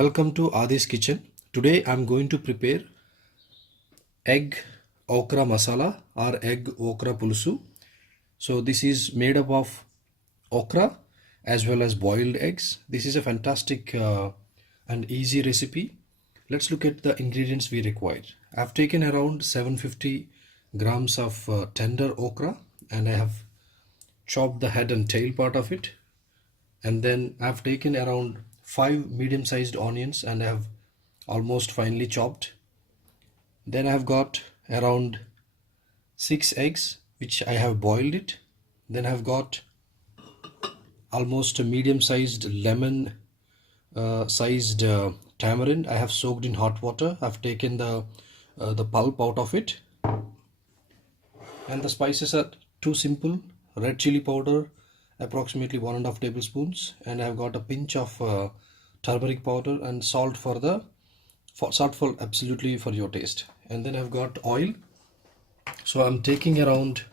Welcome to Adi's Kitchen. Today I'm going to prepare egg okra masala or egg okra pulusu. So this is made up of okra as well as boiled eggs. This is a fantastic and easy recipe. Let's look at the ingredients we require. I've taken around 750 grams of tender okra, and I have chopped the head and tail part of it. And then I've taken around 5 medium-sized onions and I have almost finely chopped. Then I've got around 6 eggs which I have boiled it. Then I've got almost a medium-sized lemon sized tamarind. I have soaked in hot water. I've taken the pulp out of it. And the spices are too simple. Red chili powder, approximately 1.5 tablespoons, and I've got a pinch of turmeric powder and salt salt for absolutely for your taste. And then I've got oil. So I'm taking around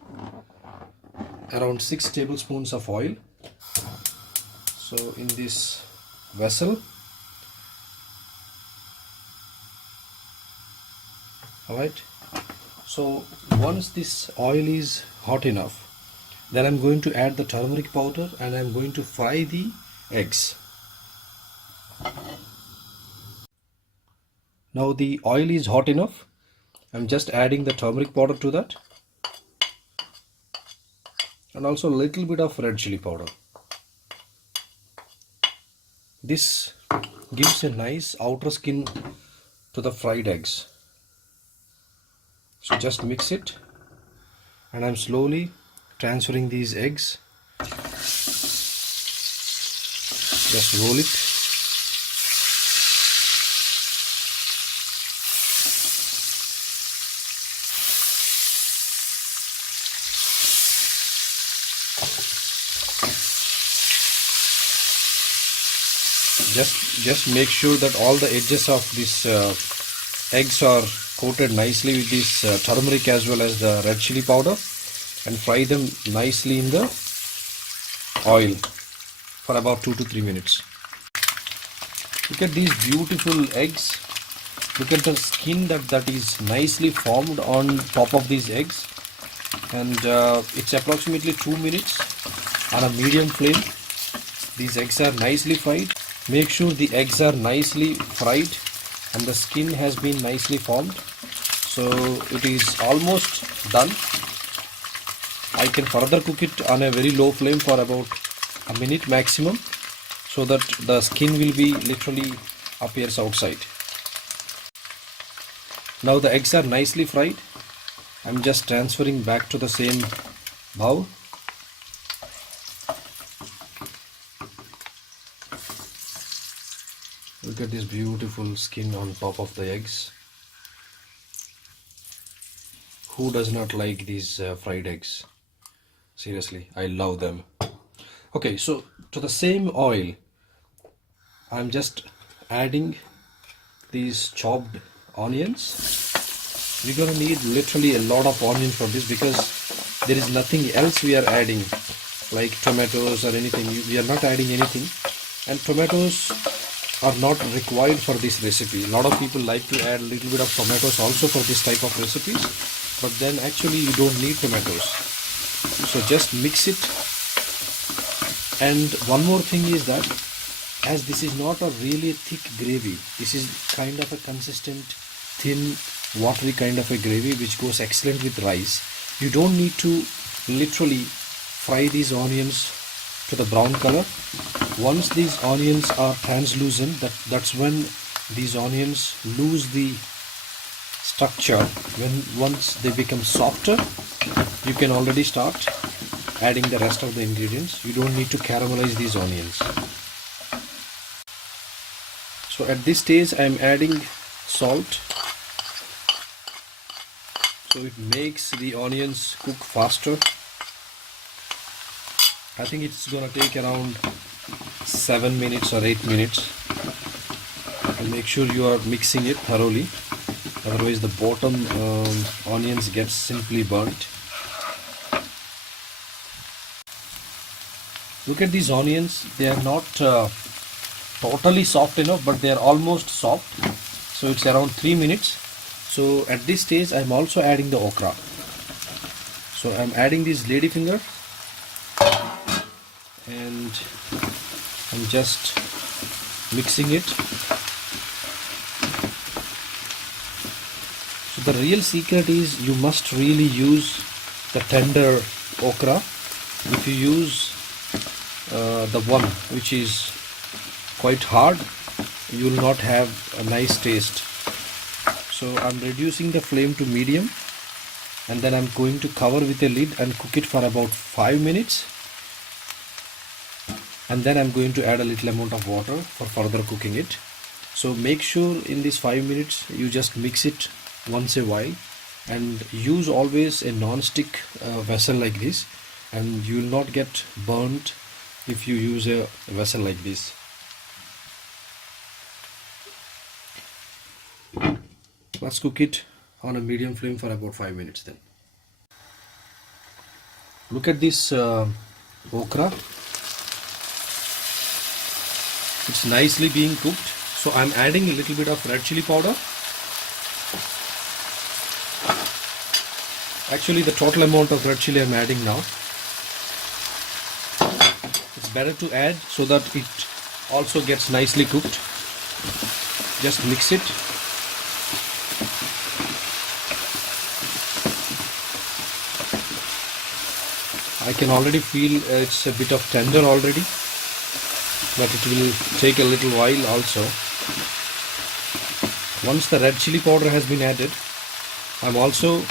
6 tablespoons of oil. So in this vessel, all right. So once this oil is hot enough, then I'm going to add the turmeric powder and I'm going to fry the eggs. Now the oil is hot enough. I'm just adding the turmeric powder to that, and also a little bit of red chili powder. This gives a nice outer skin to the fried eggs. So just mix it, and I'm slowly transferring these eggs. Just roll it. Just make sure that all the edges of these eggs are coated nicely with this turmeric as well as the red chili powder, and fry them nicely in the oil for about 2 to 3 minutes. Look at these beautiful eggs. Look at the skin that is nicely formed on top of these eggs, and it's approximately 2 minutes on a medium flame. These eggs are nicely fried. Make sure the eggs are nicely fried and the skin has been nicely formed. So it is almost done. I can further cook it on a very low flame for about a minute maximum, so that the skin will be literally appears outside. Now the eggs are nicely fried. I'm just transferring back to the same bowl. Look at this beautiful skin on top of the eggs. Who does not like these fried eggs? Seriously, I love them. Okay, so to the same oil, I'm just adding these chopped onions. We're gonna need literally a lot of onions for this, because there is nothing else we are adding, like tomatoes or anything. We are not adding anything, and tomatoes are not required for this recipe. A lot of people like to add a little bit of tomatoes also for this type of recipes, but then actually you don't need tomatoes. So just mix it. And one more thing is that, as this is not a really thick gravy, this is kind of a consistent, thin, watery kind of a gravy which goes excellent with rice. You don't need to literally fry these onions to the brown color. Once these onions are translucent, that's when these onions lose the structure. Once they become softer, you can already start adding the rest of the ingredients. You don't need to caramelize these onions. So at this stage I am adding salt, so it makes the onions cook faster. I think it's gonna take around 7 minutes or 8 minutes. And make sure you are mixing it thoroughly, otherwise the bottom onions get simply burnt. Look at these onions. They are not totally soft enough, but they are almost soft. So it's around 3 minutes. So at this stage I'm also adding the okra. So I'm adding this ladyfinger and I'm just mixing it. So the real secret is you must really use the tender okra. If you use the one which is quite hard, you will not have a nice taste. So I'm reducing the flame to medium, and then I'm going to cover with a lid and cook it for about 5 minutes, and then I'm going to add a little amount of water for further cooking it. So make sure in these 5 minutes you just mix it once a while, and use always a non-stick vessel like this, and you will not get burnt if you use a vessel like this. Let's cook it on a medium flame for about 5 minutes then. Look at this okra. It's nicely being cooked. So I'm adding a little bit of red chili powder. Actually, the total amount of red chili I'm adding now. It's better to add so that it also gets nicely cooked. Just mix it. I can already feel it's a bit of tender already, but it will take a little while also. Once the red chili powder has been added, I'm also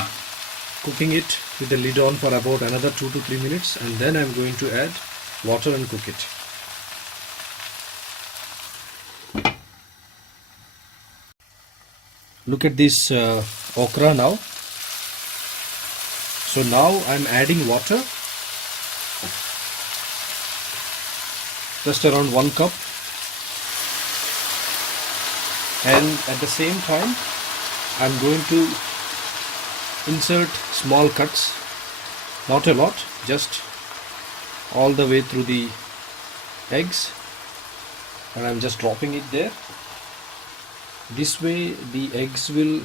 cooking it with the lid on for about another 2 to 3 minutes, and then I'm going to add water and cook it. Look at this okra now. So now I'm adding water, just around 1 cup, and at the same time I'm going to insert small cuts, not a lot, just all the way through the eggs, and I'm just dropping it there. This way the eggs will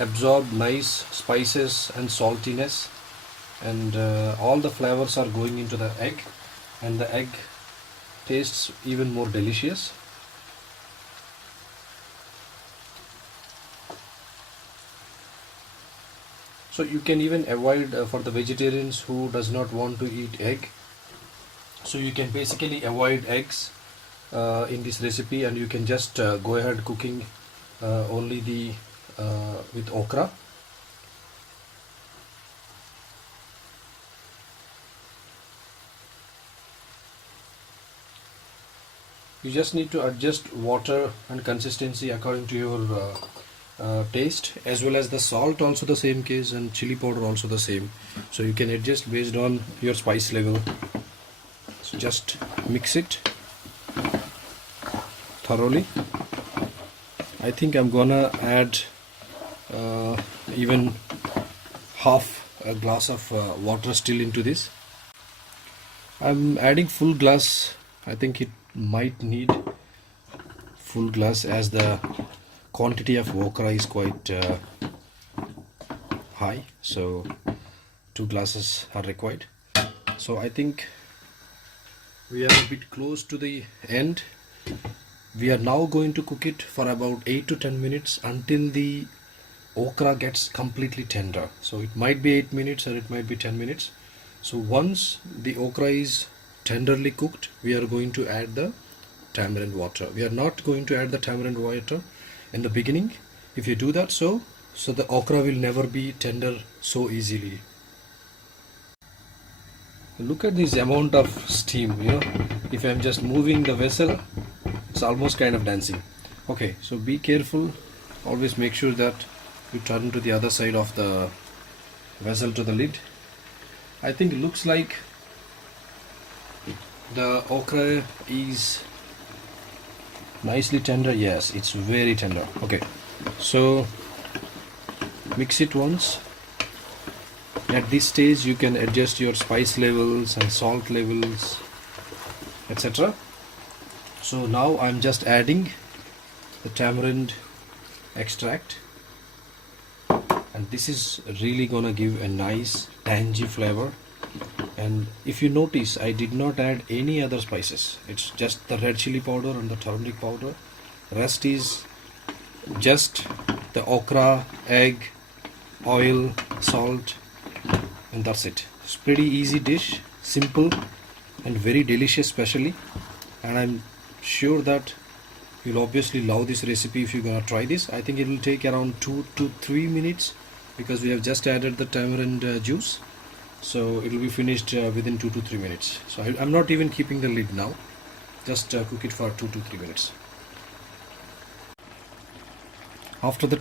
absorb nice spices and saltiness, and all the flavors are going into the egg, and the egg tastes even more delicious. So you can even avoid for the vegetarians who does not want to eat egg, so you can basically avoid eggs in this recipe, and you can just go ahead cooking only the with okra. You just need to adjust water and consistency according to your taste, as well as the salt also the same case, and chili powder also the same. So you can adjust based on your spice level. So just mix it thoroughly. I think I'm gonna add even half a glass of water still into this. I'm adding full glass. I think it might need full glass as the quantity of okra is quite high, so 2 glasses are required. So I think we are a bit close to the end. We are now going to cook it for about 8 to 10 minutes until the okra gets completely tender. So it might be 8 minutes or it might be 10 minutes. So once the okra is tenderly cooked, we are going to add the tamarind water. We are not going to add the tamarind water in the beginning. If you do that, so the okra will never be tender so easily. Look at this amount of steam, if I'm just moving the vessel, it's almost kind of dancing. Okay, so be careful, always make sure that you turn to the other side of the vessel to the lid. I think it looks like the okra is nicely tender. Yes, it's very tender. Okay, so mix it once. At this stage you can adjust your spice levels and salt levels, etc. So now I'm just adding the tamarind extract, and this is really gonna give a nice tangy flavor. And if you notice, I did not add any other spices. It's just the red chili powder and the turmeric powder. Rest is just the okra, egg, oil, salt, and that's it. It's pretty easy dish, simple and very delicious especially. And I'm sure that you'll obviously love this recipe if you're gonna try this. I think it will take around 2 to 3 minutes because we have just added the tamarind juice. So it will be finished within 2 to 3 minutes. So I'm not even keeping the lid now. Just cook it for 2 to 3 minutes. After the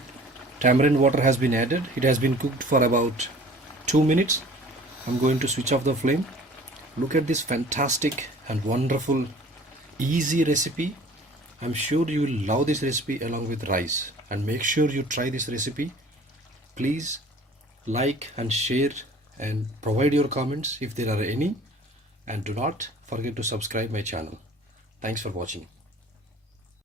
tamarind water has been added, it has been cooked for about 2 minutes. I'm going to switch off the flame. Look at this fantastic and wonderful easy recipe. I'm sure you will love this recipe along with rice, and make sure you try this recipe. Please like and share and provide your comments if there are any, and do not forget to subscribe my channel. Thanks for watching.